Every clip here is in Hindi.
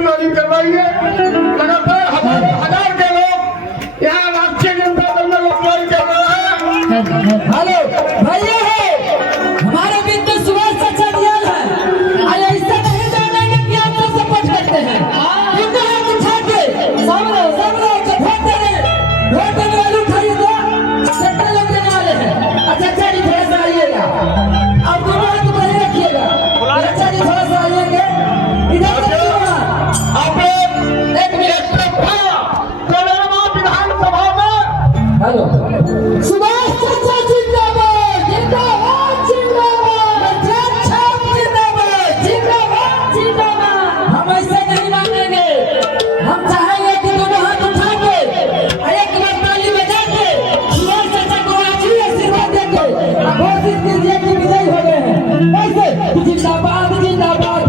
रोजगारी करवाइए। लगातार हजार के लोग यहाँ राष्ट्रीय जनता दल में रोजगारी कर रहे हैं। हेलो भाई, ये है हमारे बीच में सुभाष चाचा दियाल है। आज ऐसा नहीं जानेंगे कि आप तो सपोर्ट करते हैं। कितना हाथ उठा के सामने के वोट देने वाले उठाइए तो सत्ता लोग देने वाले हैं। अच्छा जी थोड़ा सा आइएगा, आप दोनों हाथ ऊपर ही रखिएगा। अच्छा जी थोड़ा सा आइएगा इधर देखिएगा। आप एक विधानसभा में हेलो सुभाष चाचा जिंदाबाद जिंदाबाद जिंदाबाद, जिंदाबाद जिंदाबाद जिंदाबाद। हम ऐसे नहीं मानेंगे। हम चाहेंगे कि दोनों हाथ उठा के एक बार ताली बजा के सुभाष चाचा को आखिरी आशीर्वाद देंगे। घोषित कीजिए कि विजयी हो गए हैं। ऐसे जिंदाबाद जिंदाबाद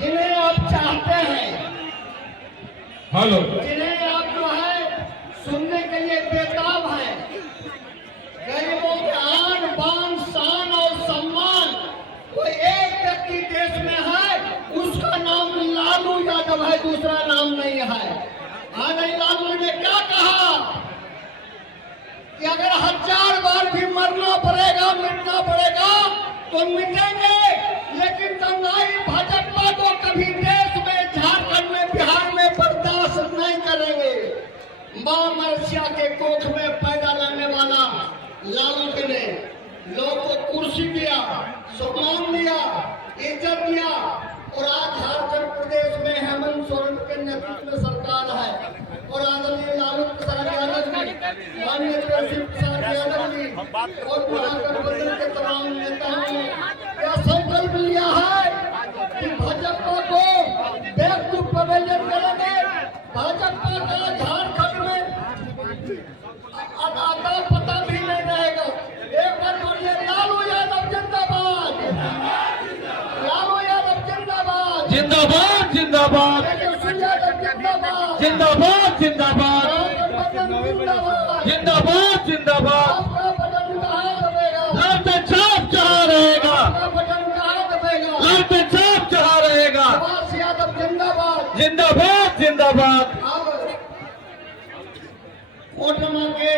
जिन्हें आप चाहते हैं, हेलो जिन्हें आप जो है सुनने के लिए बेताब हैं, गरीबों के आन बान शान और सम्मान, कोई एक व्यक्ति देश में है, उसका नाम लालू यादव है, दूसरा नाम नहीं है। आज लालू ने क्या कहा कि अगर 1000 बार भी मरना पड़ेगा, मिटना पड़ेगा तो मिटेंगे, लेकिन दंगाई भाजपा को कभी देश में, झारखंड में, बिहार में बर्दाश्त नहीं करेंगे। मां मरसिया के कोख में पैदा लेने वाला लालू जी ने लोग को कुर्सी दिया, सम्मान दिया, इज्जत दिया, और आज झारखंड प्रदेश में हेमंत सोरेन के नेतृत्व में सरकार है, और आदरणीय लालू प्रसाद यादव जी, माननीय तेजस्वी प्रसाद यादव जी और महागठबंधन के तमाम नेताओं ने यह संकल्प लिया है कि भाजपा को बैक टू पवेलियन करेंगे। भाजपा का झारखंड में आता पता भी नहीं रहेगा। एक बार बोलिए लालू यादव जिंदाबाद, लालू यादव जिंदाबाद, जिंदाबाद जिंदाबाद तेजस्वी यादव जिंदाबाद, जिंदाबाद जिंदाबाद महागठबंधन जिंदाबाद। जिंदाबाद जिंदाबाद। आपका बटन कहाँ दबेगा? लड़ते चाप चढ़ा रहेगा, आपका बटन कहाँ दबेगा? लड़ते चाप चढ़ा रहेगा। सुभाष यादव जिंदाबाद। जिंदाबाद जिंदाबाद। अब कोटमा के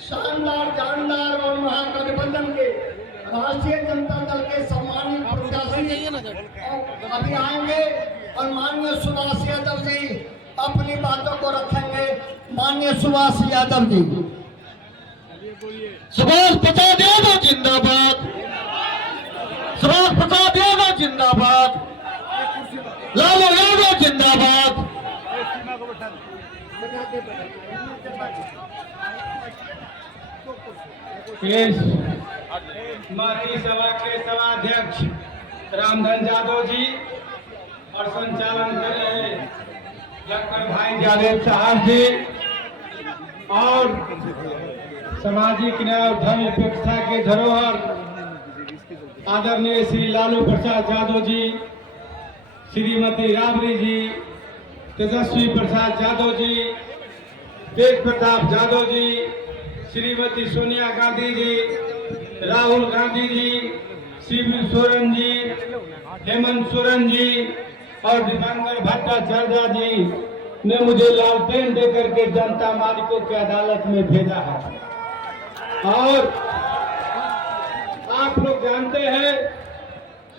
शानदार जानदार और महागठबंधन के राष्ट्रीय जनता दल के सम्मानित प्रत्याशी अभी आएंगे और माननीय सुभाष यादव जी अपनी बातों को रखेंगे। माननीय सुभाष यादव जी। सुभाष प्रसाद यादव जिंदाबाद, सुभाष प्रसाद यादव जिंदाबाद, लालू यादव जिंदाबाद। माती सभा के सभाध्यक्ष रामधन यादव जी और संचालन कर रहे डॉक्टर भाई जावेद साहब जी और सामाजिक न्याय और धर्मनिरपेक्षता के धरोहर आदरणीय श्री लालू प्रसाद यादव जी, श्रीमती राबड़ी जी, तेजस्वी प्रसाद यादव जी, तेज प्रताप यादव जी, श्रीमती सोनिया गांधी जी, राहुल गांधी जी, शिव सोरेन जी, हेमंत सोरेन जी और दीपांकर भट्टाचार्य जी ने मुझे लालटेन देकर के जनता मालिकों की अदालत में भेजा है। और आप लोग जानते हैं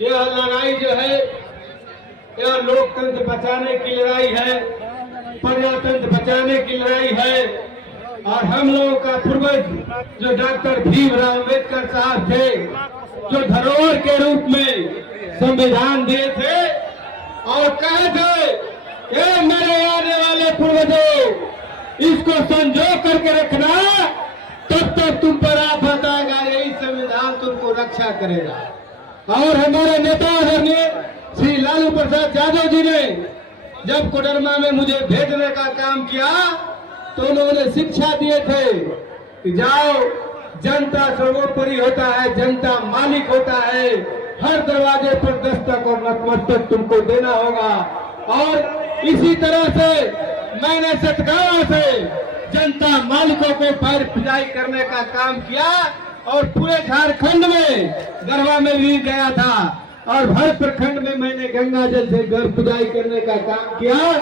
यह लड़ाई जो है यह लोकतंत्र बचाने की लड़ाई है, प्रजातंत्र बचाने की लड़ाई है। और हम लोगों का पूर्वज जो डॉक्टर भीमराव अम्बेडकर साहब थे, जो धरोहर के रूप में संविधान दिए थे और कहे थे कि मेरे आने वाले पूर्वजों इसको संजो करके रखना, तब तक तुम पर आफत आएगा, यही संविधान तुमको रक्षा करेगा। और हमारे नेता आदरणीय श्री लालू प्रसाद यादव जी ने जब कोडरमा में मुझे भेजने का काम किया तो उन्होंने शिक्षा दिए थे कि जाओ, जनता सर्वोपरि होता है, जनता मालिक होता है, हर दरवाजे पर दस्तक और नतमस्तक तुमको देना होगा। और इसी तरह से मैंने सत्कारों से जनता मालिकों के पैर पिटाई करने का काम किया और पूरे झारखंड में गरबा में भी गया था और हर प्रखंड में मैंने गंगा जल से घर पुजाई करने का काम किया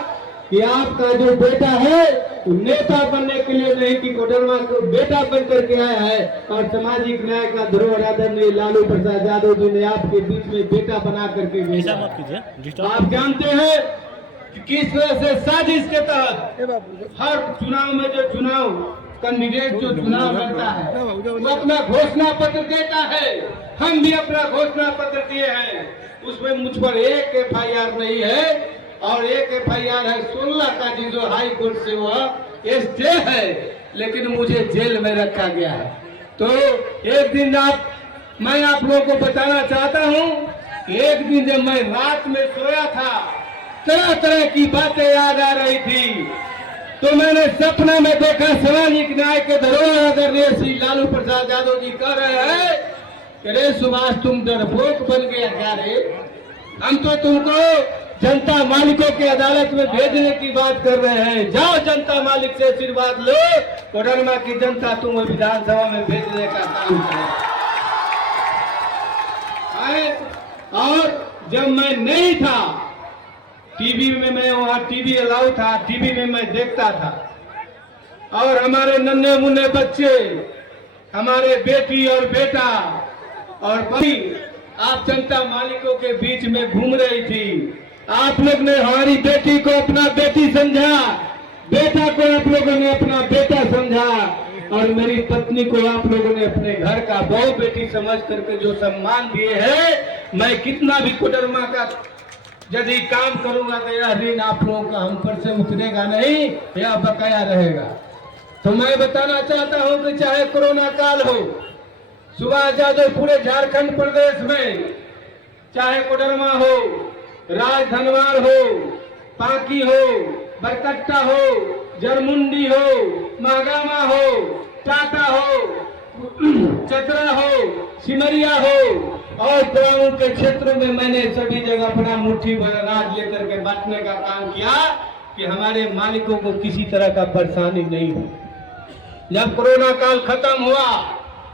कि आपका जो बेटा है वो नेता बनने के लिए नहीं कि कोडरमा को बेटा बन करके आया है। और सामाजिक न्याय का धरोहर आदरणीय लालू प्रसाद यादव जी ने आपके बीच में बेटा बना करके भेजा। आप जानते हैं कि किस तरह से साजिश के तहत हर चुनाव में जो चुनाव कैंडिडेट जो चुनाव लड़ता है वो अपना घोषणा पत्र देता है। हम भी अपना घोषणा पत्र दिए हैं, उसमें मुझ पर एक FIR नहीं है और एक FIR है 16 का जो हाई कोर्ट से वह स्टे है, लेकिन मुझे जेल में रखा गया है। तो एक दिन मैं आप लोगों को बताना चाहता हूं कि एक दिन जब मैं रात में सोया था, तरह तरह की बातें याद आ रही थी, तो मैंने सपना में देखा सामाजिक न्याय के धरोहर आदरणीय श्री लालू प्रसाद यादव जी कह रहे हैं कि रे सुभाष तुम डरपोक बन गया क्या रे, हम तो तुमको जनता मालिकों की अदालत में भेजने की बात कर रहे हैं। जाओ जनता मालिक से आशीर्वाद लो, कोडरमा की जनता तुम्हें विधानसभा में भेजने का काम करे। और जब मैं नहीं था टीवी में, मैं वहाँ टीवी अलाउ था, टीवी में मैं देखता था और हमारे नन्हे मुन्ने बच्चे, हमारे बेटी और बेटा और पति आप जनता मालिकों के बीच में घूम रही थी। आप लोग ने हमारी बेटी को अपना बेटी समझा, बेटा को आप लोगों ने अपना बेटा समझा और मेरी पत्नी को आप लोगों ने अपने घर का बहू बेटी समझ करके जो सम्मान दिए हैं। मैं कितना भी कोडरमा का यदि काम करूंगा तो यह ऋण आप लोगों का हम पर से उतरेगा नहीं, यह बकाया रहेगा। तो मैं बताना चाहता हूं कि चाहे कोरोना काल हो, सुभाष यादव पूरे झारखंड प्रदेश में, चाहे कोडरमा हो, राजधनवार हो, पांकी हो, बरकट्टा हो, जरमुंडी हो, महागामा हो, टाटा हो, चतरा हो, सिमरिया हो और गाँव के क्षेत्रों में मैंने सभी जगह अपना मुट्ठी भर अनाज लेकर के बांटने का काम किया कि हमारे मालिकों को किसी तरह का परेशानी नहीं हो। जब कोरोना काल खत्म हुआ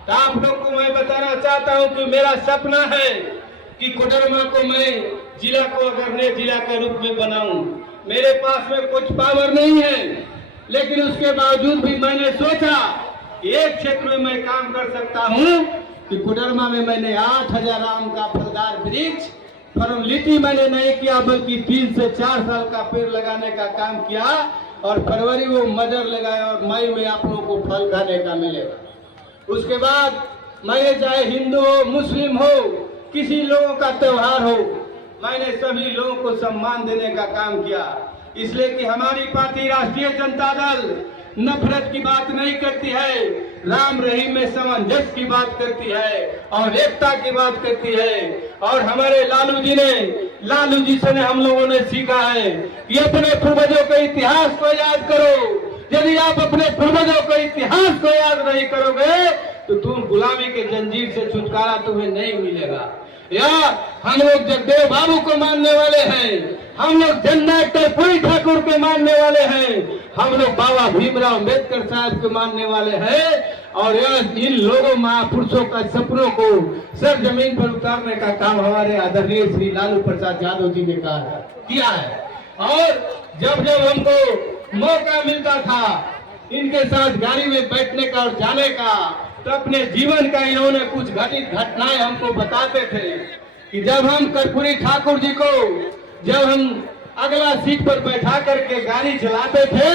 तो आप लोग को मैं बताना चाहता हूं कि मेरा सपना है कि कोडरमा को मैं जिला को अगर नए जिला के रूप में बनाऊं। मेरे पास में कुछ पावर नहीं है, लेकिन उसके बावजूद भी मैंने सोचा एक क्षेत्र में मैं काम कर सकता हूं कि कोडरमा में मैंने 8000 आम का फलदार वृक्ष, फॉर्मेलिटी मैंने नहीं किया बल्कि 3 से 4 साल का पेड़ लगाने का काम किया और फरवरी वो मदर लगाए और मई में आप लोगों को फल खाने का मिलेगा। उसके बाद मैंने चाहे हिंदू हो, मुस्लिम हो, किसी लोगों का त्योहार हो, मैंने सभी लोगों को सम्मान देने का काम किया। इसलिए कि हमारी पार्टी राष्ट्रीय जनता दल नफरत की बात नहीं करती है, राम रहीम में सामंजस्य की बात करती है और एकता की बात करती है। और हमारे लालू जी से हम लोगों ने सीखा है कि अपने पूर्वजों के इतिहास को याद करो। यदि आप अपने पूर्वजों के इतिहास को याद नहीं करोगे तो तुम गुलामी के जंजीर से छुटकारा तुम्हें नहीं मिलेगा। या हम लोग जगदेव बाबू को मानने वाले हैं, हम लोग जननायक कर्पूरी ठाकुर के मानने वाले हैं, हम लोग बाबा भीमराव अम्बेडकर साहब के मानने वाले हैं। और यह इन लोगों महापुरुषों का सपनों को सर जमीन पर उतारने का काम हमारे आदरणीय श्री लालू प्रसाद यादव जी ने किया है। और जब जब हमको मौका मिलता था इनके साथ गाड़ी में बैठने का और जाने का, तो अपने जीवन का इन्होंने कुछ घटित घटनाएं हमको बताते थे कि जब हम कर्पूरी ठाकुर जी को जब हम अगला सीट पर बैठा करके गाड़ी चलाते थे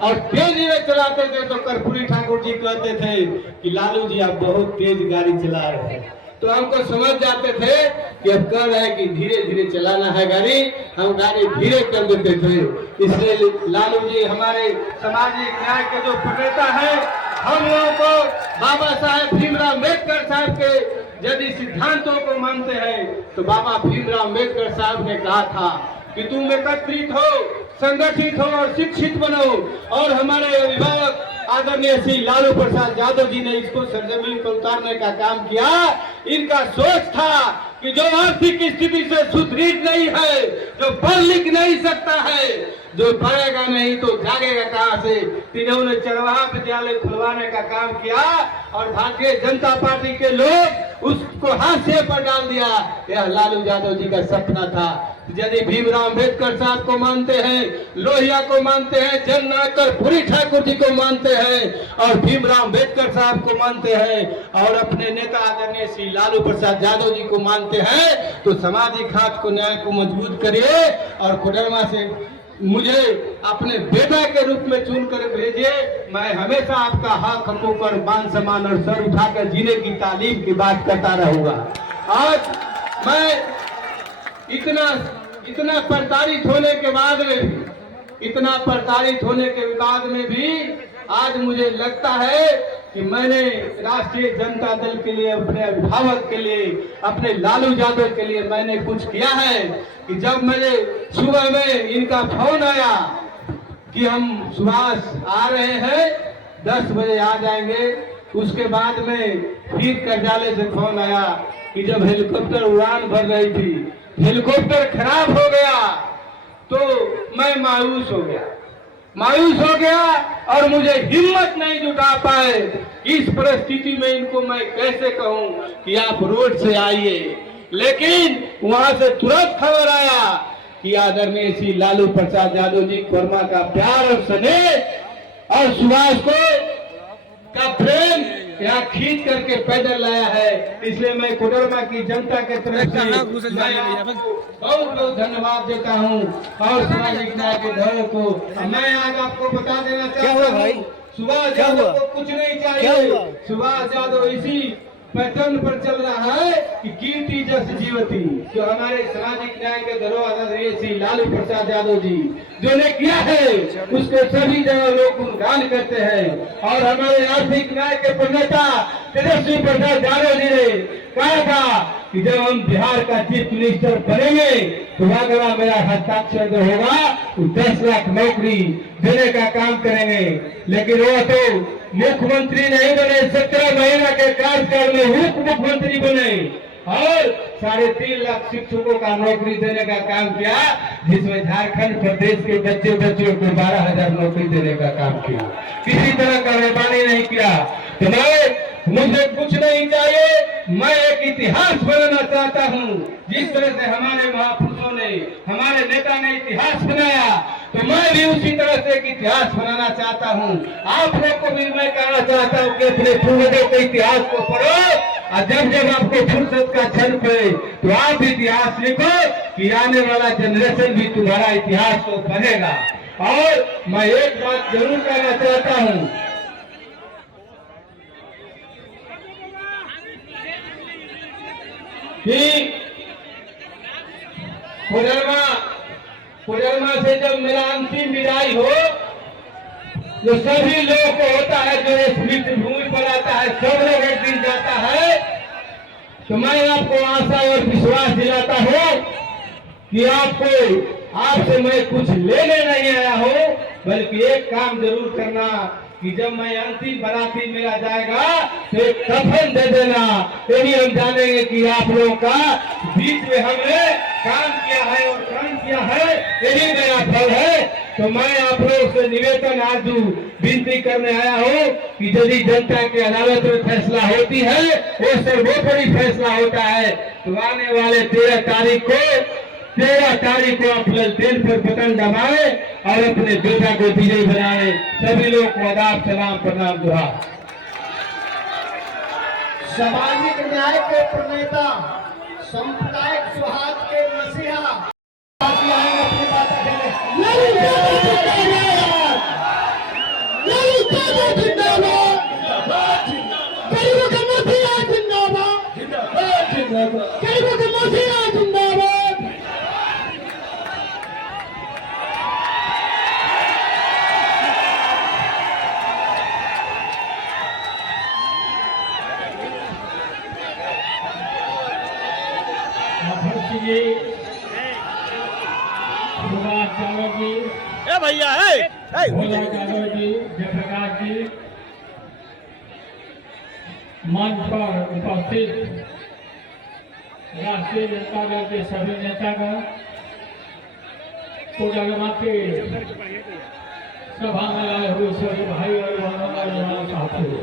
और तेज में चलाते थे तो कर्पूरी ठाकुर जी कहते थे कि लालू जी आप बहुत तेज गाड़ी चला रहे हैं। तो हमको समझ जाते थे कि अब कह रहे हैं कि धीरे धीरे चलाना है गाड़ी, हम गाड़ी धीरे कर देते थे। इसलिए लालू जी हमारे सामाजिक न्याय के जो प्रणेता है, हम लोगों को बाबा साहेब भीमराव अम्बेडकर साहब के यदि सिद्धांतों को मानते हैं तो बाबा भीमराव अम्बेडकर साहब ने कहा था कि तुम एकत्रित हो, संगठित हो और शिक्षित बनो। और हमारे अभिभावक आदरणीय श्री लालू प्रसाद यादव जी ने इसको सरजमीन पर उतारने का काम किया। इनका सोच था कि जो आर्थिक स्थिति से सुदृढ़ नहीं है, जो पढ़ लिख नहीं सकता है, जो पढ़ेगा नहीं तो जागेगा कहाँ से, इन्होंने चरवाहा विद्यालय खुलवाने का काम किया और भारतीय जनता पार्टी के लोग उसको हाशिए पर डाल दिया। यह लालू यादव जी का सपना था। यदि भीमराव अम्बेडकर साहब को मानते हैं, लोहिया को मानते हैं, जननायक पुरी ठाकुर जी को मानते हैं और भीमराव अम्बेडकर साहब को मानते हैं और अपने नेता आदरणीय श्री लालू प्रसाद यादव जी को मानते हैं, तो सामाजिक हाथ को, न्याय को मजबूत करिए और कोडरमा से मुझे अपने बेटा के रूप में चुनकर भेजिए। मैं हमेशा आपका हक, हकूक और मान सम्मान और सर उठाकर जीने की तालीम की बात करता रहूंगा। आज मैं इतना प्रताड़ित होने के बाद में भी आज मुझे लगता है कि मैंने राष्ट्रीय जनता दल के लिए, अपने अभिभावक के लिए, अपने लालू यादव के लिए मैंने कुछ किया है। कि जब मेरे सुबह में इनका फोन आया कि हम सुभाष आ रहे हैं, 10 बजे आ जाएंगे, उसके बाद में फिर कार्यालय से फोन आया कि जब हेलीकॉप्टर उड़ान भर रही थी, हेलीकॉप्टर खराब हो गया, तो मैं मायूस हो गया और मुझे हिम्मत नहीं जुटा पाए। इस परिस्थिति में इनको मैं कैसे कहूं कि आप रोड से आइए, लेकिन वहां से तुरंत खबर आया कि आदरणीय श्री लालू प्रसाद यादव जी कोरमा का प्यार और स्नेह और सुभाष का प्रेम यहाँ खींच करके पैदल लाया है। इसलिए मैं कोडरमा की जनता के तरफ से मैं आपको बहुत बहुत धन्यवाद देता हूँ और सामाजिक न्याय के दलों को। मैं आज आपको बता देना चाहता हूँ, सुभाष यादव को कुछ नहीं चाहिए। सुभाष यादव इसी पैटर्न पर चल रहा है कि कीर्ति जस जीवती, जो हमारे सामाजिक न्याय के धरोहर आदरणीय श्री लालू प्रसाद यादव जी जो ने किया है, उसके सभी जगह लोग गुणगान करते हैं। और हमारे आर्थिक न्याय के प्रणेता तेजस्वी प्रसाद यादव जी ने कहा था कि जब हम बिहार का चीफ मिनिस्टर बनेंगे तो अगला मेरा हस्ताक्षर जो होगा वो 10 लाख नौकरी देने का काम करेंगे। लेकिन वो तो मुख्यमंत्री नहीं बने, 17 महीना के कार्यकाल में उप मुख्यमंत्री बने और 3.5 लाख शिक्षकों का नौकरी देने का काम किया, जिसमें झारखंड प्रदेश के बच्चों को 12,000 नौकरी देने का काम किया। किसी तरह का मेहरबानी नहीं किया। तो मुझे कुछ नहीं चाहिए, मैं एक इतिहास बनाना चाहता हूँ। जिस तरह से हमारे महापुरुषों ने, हमारे नेता ने इतिहास बनाया, तो मैं भी उसी तरह से एक इतिहास बनाना चाहता हूँ। आप लोग को भी मैं कहना चाहता हूँ कि अपने पूर्वजों के इतिहास को पढ़ो और जब जब आपको फुर्सत का क्षण पड़े तो आप इतिहास लिखो कि आने वाला जनरेशन भी तुम्हारा इतिहास को पढ़ेगा। और मैं एक बात जरूर कहना चाहता हूँ कि कोडरमा से जब मेरा अंतिम विदाई हो, जो सभी लोगों को होता है, जो इस मृत्यु भूमि पर आता है, सब लोग एक दिन जाता है, तो मैं आपको आशा और विश्वास दिलाता हूँ कि आपसे मैं कुछ लेने नहीं आया हूँ, बल्कि एक काम जरूर करना कि जब मैं अंतिम बराती मेरा जाएगा तो एक कफन दे देना। यही हम जानेंगे कि आप लोगों का बीच में हमने काम किया है और काम किया है, यही मेरा फल है। तो मैं आप लोगों से निवेदन आज विनती करने आया हूँ कि यदि जनता की अदालत में फैसला होती है, वो सर्वोपरि फैसला होता है, तो आने वाले 13 तारीख को आप दिल पर बटन दबाए और अपने बेटा को विजयी बनाए। सभी लोग को आदाब, सलाम, प्रणाम, दुआ। सामाजिक न्याय के प्रणेता, सांप्रदायिक सौहार्द के मसीहा अपनी बात सुभाष यादव जी, भैया भोला यादव जी, जयप्रकाश जी, मंच पर उपस्थित राष्ट्रीय जनता दल के सभी नेतागण पूजा के सभा में आए हुए सभी भाई और बहनों साथियों,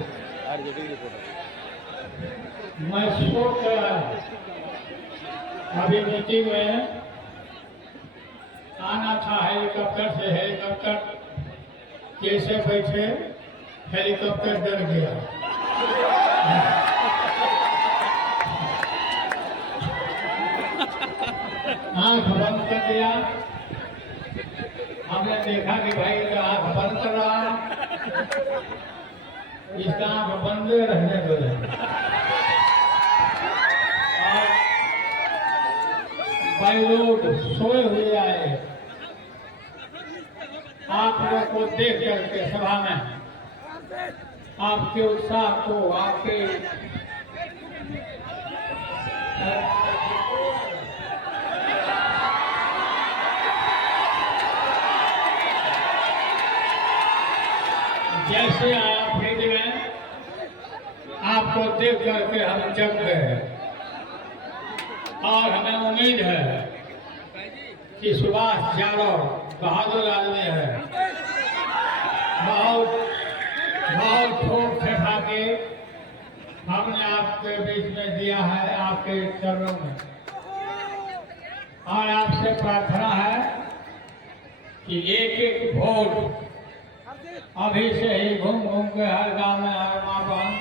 मैं सोच अभी मीटिंग में आना था हेलीकॉप्टर से, हेलीकॉप्टर कैसे बैठे, हेलीकॉप्टर डर गया। आंख बंद कर दिया, हमने देखा कि भाई का आंख बंद कर रहा, इसका आंख बंद रहने दो। भाई लोग सोए हुए आए, आप लोग को देख करके सभा में आपके उत्साह को, आपके जैसे आया फील्ड में, आपको देख करके हम जग गए और हमें उम्मीद है कि सुभाष यादव बहादुर आदमी है, बहुत ठोक ठठा के हमने आपके बीच में दिया है, आपके चरणों में, और आपसे प्रार्थना है कि एक एक वोट अभी से ही घूम घूम के हर गांव में, हर माँ बहन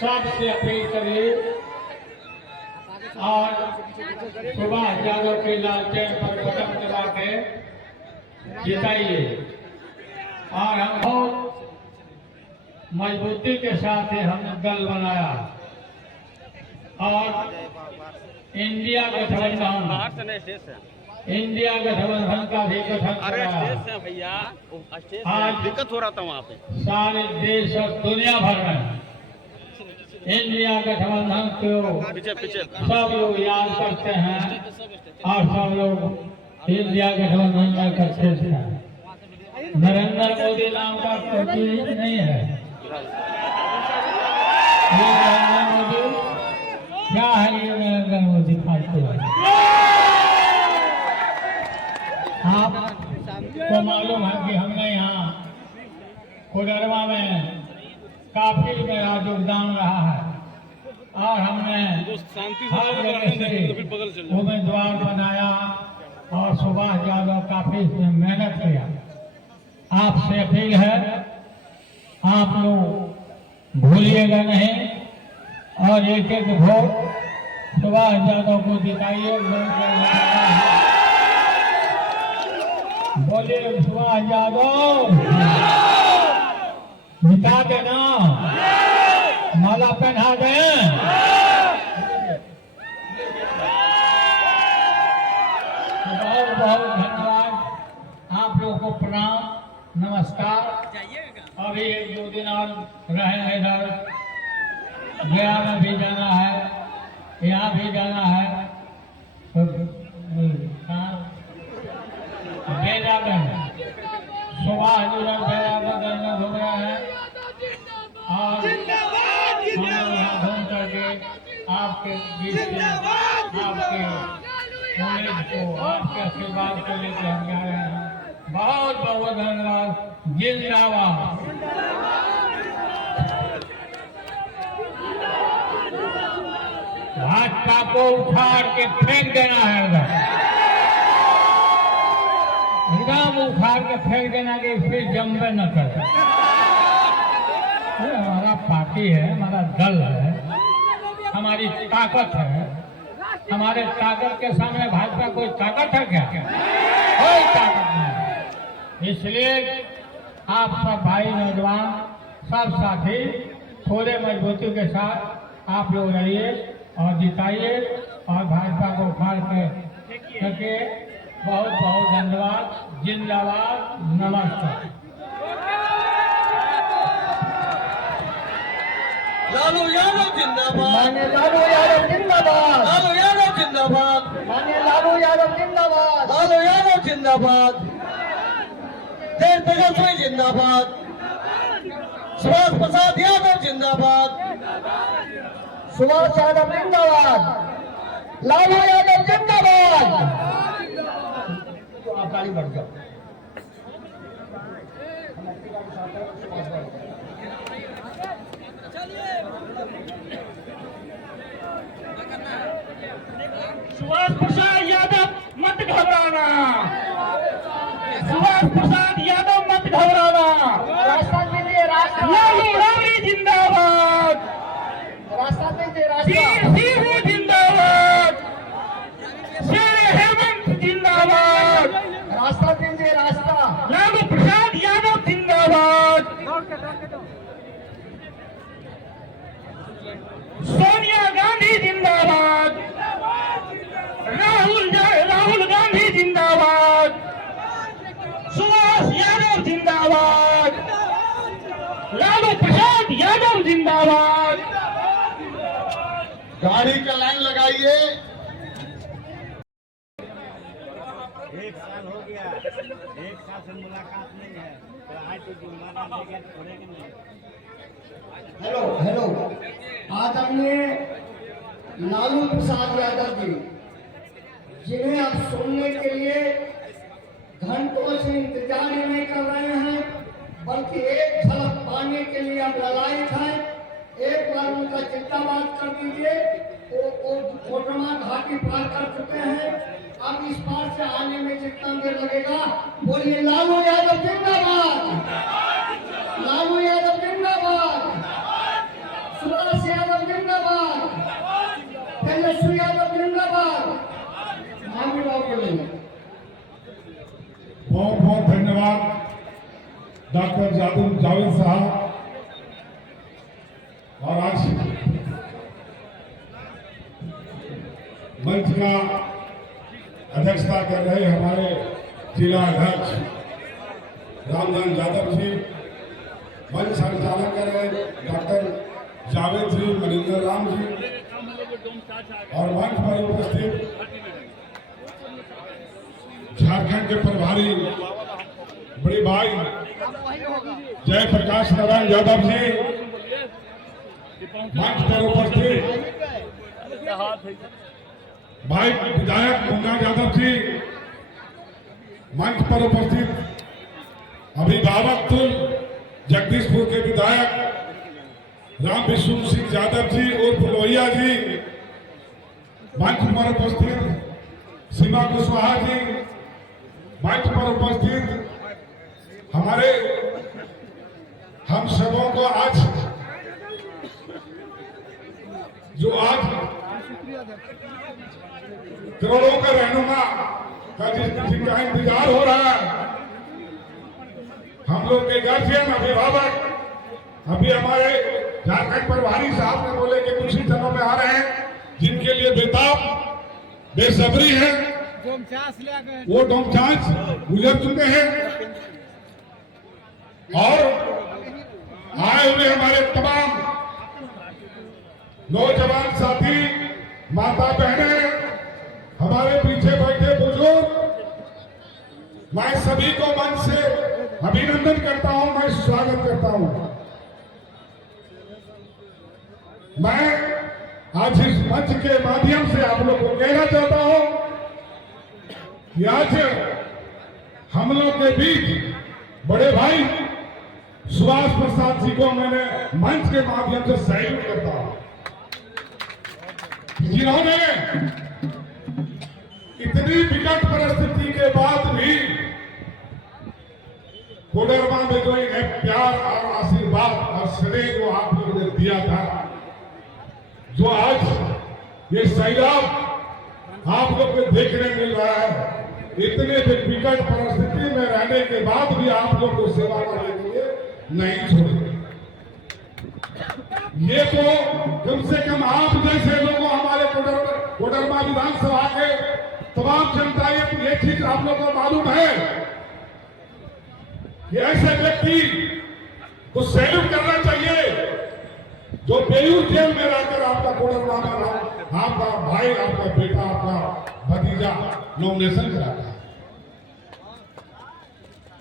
सबसे अपील करिए और सुभाष यादव के लालटेन पर बटन दबा के जिताइए। और हम बहुत मजबूती के साथ ही हमने दल बनाया और इंडिया गठबंधन का भी गठन कराया। भैया आज दिक्कत हो रहा था वहाँ पे, सारे देश और दुनिया भर में इंडिया गठबंधन को पीछे सब लोग याद करते हैं और सब लोग इंडिया गठबंधन में करते थे। नरेंद्र मोदी नाम का कोई नहीं है, ये नरेंद्र मोदी क्या है, ये नरेंद्र मोदी फालतू है। आपको मालूम है कि हमने यहाँ कोडरवा में काफी मेरा योगदान रहा है और हमने हर जगह से उम्मीदवार बनाया और सुभाष यादव काफी इसमें मेहनत किया। आपसे अपील है, आप लोग भूलिएगा नहीं और एक एक वोट सुभाष यादव को दिखाइए। बोलिए सुभाष यादव जिता देना, माला पहना दें। बहुत बहुत धन्यवाद, आप लोगों को प्रणाम, नमस्कार। अभी एक दो दिन और रहे हैं, इधर गया में भी जाना है, यहाँ भी जाना है, बेलागंज सुभाष बेलागंज में घूम रहे हैं और हम यहाँ घूम करके आपके बीच में आपके उम्मीद को, आपके आशीर्वाद को लेकर हम जा रहे हैं। बहुत बहुत धन्यवाद, जिंदाबाद। भाजपा को उखाड़ के फेंक देना है, एकदम उखाड़ के फेंक देना कि फिर जमबे न करे। हमारा पार्टी है, हमारा दल है, हमारी ताकत है। हमारे ताकत के सामने भाजपा कोई ताकत है क्या? कोई ताकत नहीं। इसलिए आप सब भाई नौजवान, सब साथी थोड़े मजबूती के साथ आप लोग रहिए और जिताइए और भाजपा को उखाड़ के रखिए। बहुत बहुत धन्यवाद, जिंदाबाद, नमस्कार। लालू यादव जिंदाबाद, माननीय लालू यादव जिंदाबाद, लालू यादव जिंदाबाद, माननीय लालू यादव जिंदाबाद, लालू यादव जिंदाबाद, देश तेजस्वी जिंदाबाद, सुभाष प्रसाद यादव जिंदाबाद, सुभाष यादव जिंदाबाद, लालू यादव जिंदाबाद। तो आप गाड़ी बढ़ जाओ। सुभाष प्रसाद यादव मत घबराना, सुभाष प्रसाद यादव मत घबराना। रास्ता दीजिए, रास्ता। लालू राबड़ी जिंदाबाद, रास्ता दीजिए, रास्ता। सिंह जिंदाबाद, शेर हेमंत जिंदाबाद, रास्ता दीजिए, रास्ता। लालू प्रसाद यादव जिंदाबाद, सोनिया गांधी जिंदाबाद, राहुल गांधी जिंदाबाद, सुभाष यादव जिंदाबाद, लालू प्रसाद यादव जिंदाबाद। गाड़ी का लाइन लगाइए। एक साल हो गया, एक साल से मुलाकात नहीं है, तो आज तो जुर्माना देगा तो छोड़ेंगे नहीं। हेलो हेलो, आदरणीय लालू प्रसाद यादव जी, जिन्हें आप सुनने के लिए घंटों से इंतजार ही नहीं कर रहे हैं, बल्कि एक झलक पाने के लिए आप ललायत हैं। एक बार उनका जिंदाबाद कर दीजिए। वो कोटरमा घाटी पार कर चुके हैं, अब इस पार से आने में जितना देर लगेगा। बोलिए लालू यादव जिंदाबाद, लालू यादव जिंदाबाद, सुभाष यादव जिंदाबाद, तेजस्वी यादव जिंदाबाद। मामी बाबू बोलेंगे। बहुत बहुत धन्यवाद डॉक्टर जावेद साहब। और आज मंच का अध्यक्षता कर रहे हमारे जिला अध्यक्ष रामधन यादव जी, मंच संचालन कर रहे डॉक्टर जावेद जी, मनिंदर राम जी, और मंच पर उपस्थित झारखंड के प्रभारी बड़े भाई जय प्रकाश नारायण यादव जी, मंच पर उपस्थित भाई विधायक मुन्ना यादव जी, मंच पर उपस्थित अभिभावक तुल जगदीशपुर के विधायक राम विष्णु सिंह यादव जी और फुलवैया जी, मंच पर उपस्थित सीमा कुशवाहा जी, मंच पर उपस्थित हमारे हम सबों को आज करोड़ों का रहनुमा का जिनका इंतजार हो रहा है, हम लोग के गार्जियन अभिभावक अभी हमारे झारखंड प्रभारी साहब ने बोले कि कुछ ही दिनों में आ रहे हैं, जिनके लिए बेताब बेसब्री है, वो डोमचांच गुजर चुके हैं। और आए हुए हमारे तमाम नौजवान साथी, माता बहनें, हमारे पीछे बैठे बुजुर्ग, मैं सभी को मंच से अभिनंदन करता हूं, मैं स्वागत करता हूं। मैं आज इस मंच के माध्यम से आप लोग को कहना चाहता हूं कि आज हम लोग के बीच बड़े भाई सुभाष प्रसाद जी को मैंने मंच के माध्यम से सैल्यूट करता हूं, जिन्होंने इतनी विकट परिस्थिति के बाद भी कोडरमा में जो एक प्यार और आशीर्वाद और स्नेह जो आप लोगों ने दिया था, जो आज ये सैलाब आप लोग को देखने मिल रहा है, इतने विकट परिस्थिति में रहने के बाद भी आप लोग को सेवा करने के लिए नहीं छोड़े। ये तो कम से कम आप जैसे लोगों, हमारे कोडरमा विधानसभा के तमाम जनता, ये चीज आप लोगों को मालूम है कि ऐसे व्यक्ति को सैल्यूट करना चाहिए जो बेयूर जेल में रहकर आपका कोडरमा में आपका भाई, आपका बेटा, आपका भतीजा नॉमिनेशन कराता है।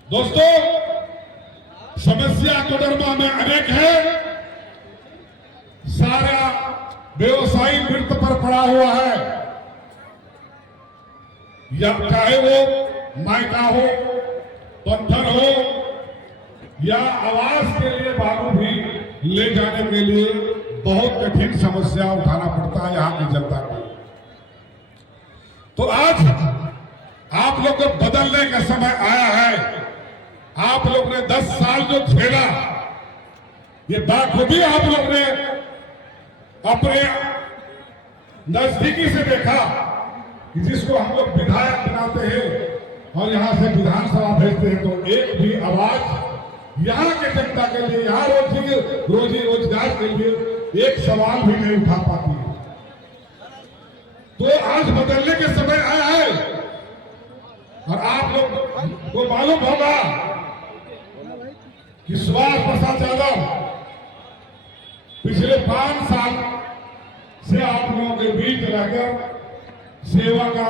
दोस्तों, समस्या कोडरमा में अनेक है। सारा व्यवसायी मृत पर पड़ा हुआ है। या चाहे वो मायका हो, पत्थर हो या आवास के लिए बालू भी ले जाने के लिए बहुत कठिन समस्या उठाना पड़ता है यहाँ की जनता को। तो आज आप लोग को बदलने का समय आया है। आप लोग ने 10 साल जो झेला, ये बाखूबी आप लोग ने अपने नजदीकी से देखा कि जिसको हम लोग विधायक बनाते हैं और यहाँ से विधानसभा भेजते हैं तो एक भी आवाज यहाँ के जनता के लिए, यहाँ रोजी रोजगार के लिए एक सवाल भी नहीं उठा पाती है। तो आज बदलने के समय आया है और आप लोग को मालूम होगा कि सुभाष प्रसाद यादव पिछले 5 साल से आप लोगों के बीच रहकर सेवा का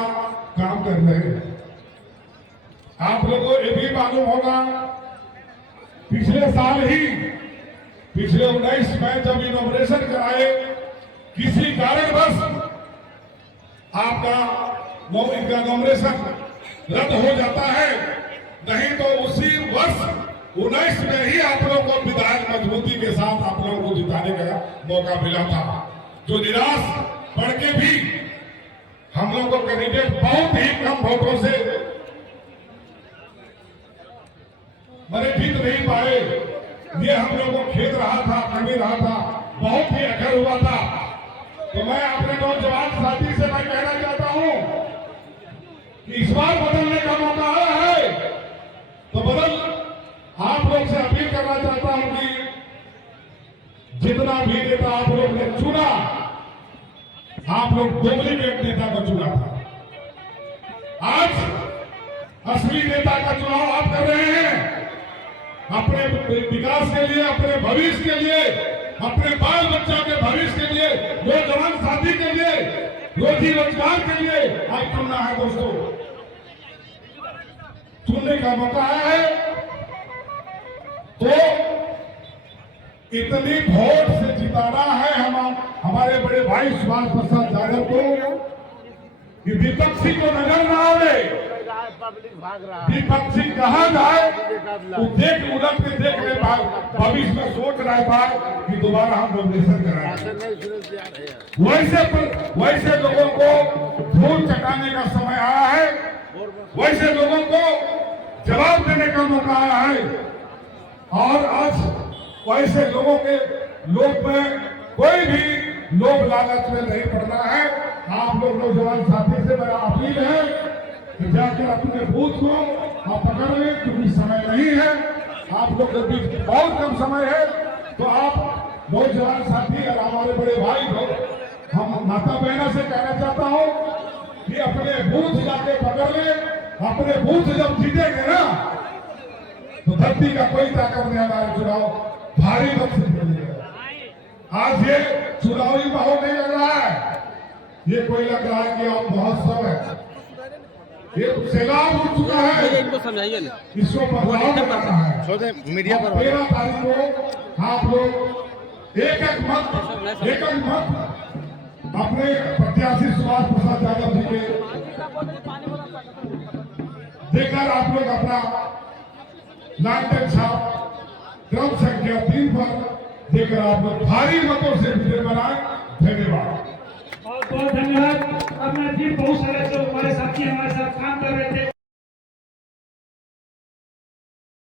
काम कर रहे हैं। आप लोगों को ये भी मालूम होगा पिछले साल ही, पिछले 19 में जब इनॉग्रेशन कराए, किसी कारणवश आपका इनॉग्रेशन रद्द हो जाता है, नहीं तो उसी वर्ष 19 में ही आप लोगों को विधायक मजबूती के साथ आप लोगों को जिताने का मौका मिला था, जो निराश पड़ के भी हम लोग को कैंडिडेट बहुत ही कम वोटों से जीत नहीं पाए। ये हम लोगों को खेद रहा था, कमी रहा था, बहुत ही अखर हुआ था। तो मैं अपने नौजवान साथी से मैं कहना चाहता हूं कि इस बार बदलने का मौका आया है, तो आप लोग से अपील करना चाहता हूं कि जितना भी नेता आप लोग ने चुना, आप लोग डुप्लीकेट नेता को चुना था। आज असली नेता का चुनाव आप कर रहे हैं, अपने विकास के लिए, अपने भविष्य के लिए, अपने बाल बच्चों के भविष्य के लिए, नौजवान साथी के लिए, रोजी रोजगार के लिए आज चुनना है। दोस्तों, चुनने का मौका आया है तो इतनी वोट से जिताना है हमारे बड़े भाई सुभाष प्रसाद यादव को कि विपक्षी को नजर न आवे, विपक्षी कहां जाए तो देख उलट के देख ले पाए, भविष्य में सोच रहे पाए कि दोबारा हम नॉमिनेशन कराएं। वैसे लोगों को धूल चटाने का समय आया है, वैसे लोगों को जवाब देने का मौका आया है। और आज वैसे लोगों के लोभ में कोई भी लोभ लालच में नहीं पड़ना है। आप लोग नौजवान साथी से मेरा अपील है कि जाकर अपने बूथ को आप पकड़ लें, क्योंकि समय नहीं है, आप लोग के बीच बहुत कम समय है। तो आप नौजवान साथी और हमारे बड़े भाई को हम माता बहनों से कहना चाहता हूँ कि अपने बूथ जाके पकड़ ले। अपने बूथ जब जीतेंगे ना तो धरती का कोई ताकत नहीं, हमारा चुनाव भारी मत से जीतेगा। आज ये चुनावी माहौल नहीं लग रहा है, ये कोई लग रहा है कि अब महोत्सव है, ये सैलाब उठ चुका है। इनको समझाइए ना, इसको बदलाव करना है। मीडिया पर 13 तारीख को आप लोग एक मत अपने प्रत्याशी सुभाष प्रसाद यादव जी के देकर आप लोग अपना लालटेन छाप क्रम संख्या 3 पर देकर आप लोग भारी मतों से विजय बनाए। धन्यवाद, बहुत बहुत धन्यवाद। अब मैं फिर बहुत सारे जो हमारे साथी हमारे साथ काम कर रहे थे